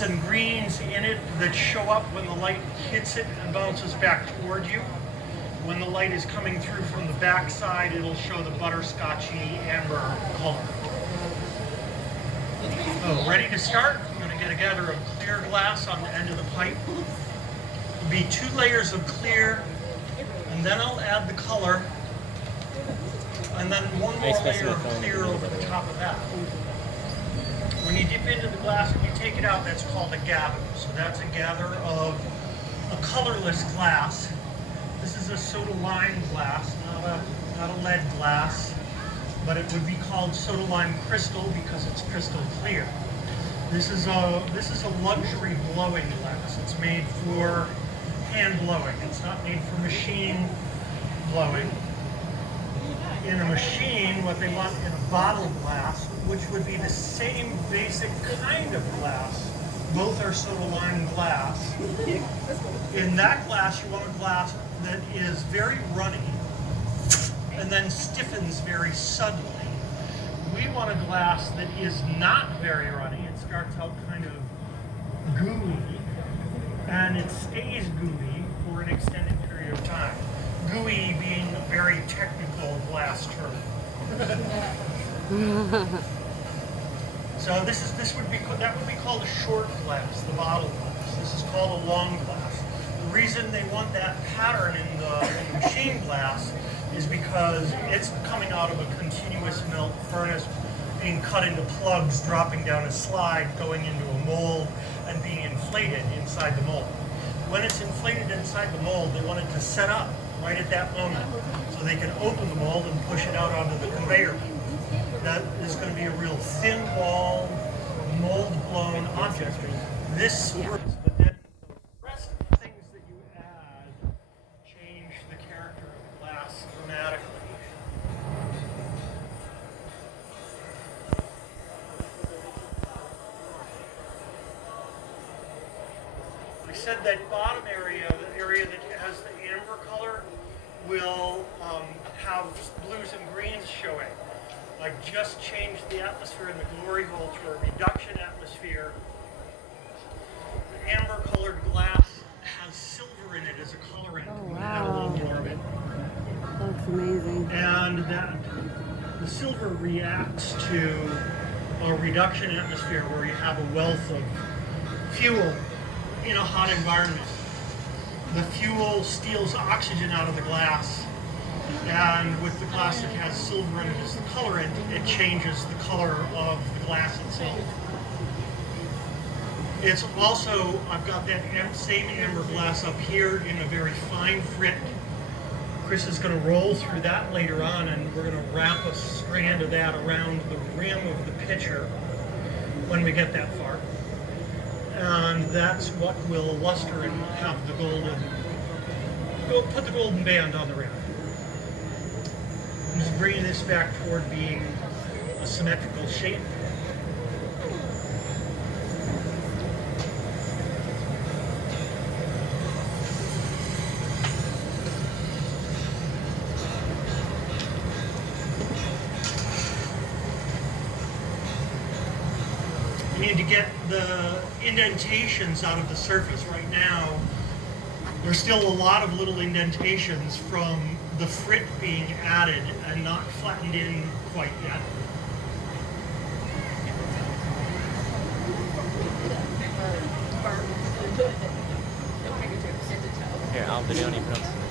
blues and greens in it that show up when the light hits it and bounces back toward you. When the light is coming through from the back side, it'll show the butterscotchy amber color. So ready to start? I'm going to get a gather of clear glass on the end of the pipe. It'll be 2 layers of clear, and then I'll add the color, and then 1 more layer of clear over the top of that. When you dip into the glass and you take it out, that's called a gather. So that's a gather of a colorless glass. This is a soda lime glass, not a lead glass, but it would be called soda lime crystal because it's crystal clear. This is a luxury blowing glass. It's made for hand blowing. It's not made for machine blowing. In a machine, what they want in a bottle glass, which would be the same basic kind of glass. Both are soda lime glass. In that glass, you want a glass that is very runny and then stiffens very suddenly. We want a glass that is not very runny. It starts out kind of gooey and it stays gooey for an extended period of time. Gooey being a very technical glass term. So that would be called a short glass, the bottle glass. This is called a long glass. The reason they want that pattern in the machine glass is because it's coming out of a continuous melt furnace, being cut into plugs, dropping down a slide, going into a mold, and being inflated inside the mold. When it's inflated inside the mold, they want it to set up right at that moment so they can open the mold and push it out onto the conveyor. That is going to be a real thin wall, mold-blown object. This works, but then the rest of the things that you add change the character of the glass dramatically. We said that bottom area, the area that has the amber color, will have blues and greens showing. I just changed the atmosphere in the glory hole to a reduction atmosphere. The amber colored glass has silver in it as a colorant. Oh, We add a little more of it. That's amazing. And the silver reacts to a reduction atmosphere where you have a wealth of fuel in a hot environment. The fuel steals oxygen out of the glass, and with the glass that has silver in it as the colorant, it changes the color of the glass itself. It's also, I've got that same amber glass up here in a very fine frit. Chris is going to roll through that later on, and we're going to wrap a strand of that around the rim of the pitcher when we get that far. And that's what will luster and have the golden, we'll put the golden band on the rim. Just bringing this back toward being a symmetrical shape. We need to get the indentations out of the surface. Right now, there's still a lot of little indentations from the frit being added and not flattened in quite yet. Here, I'll video and you put on.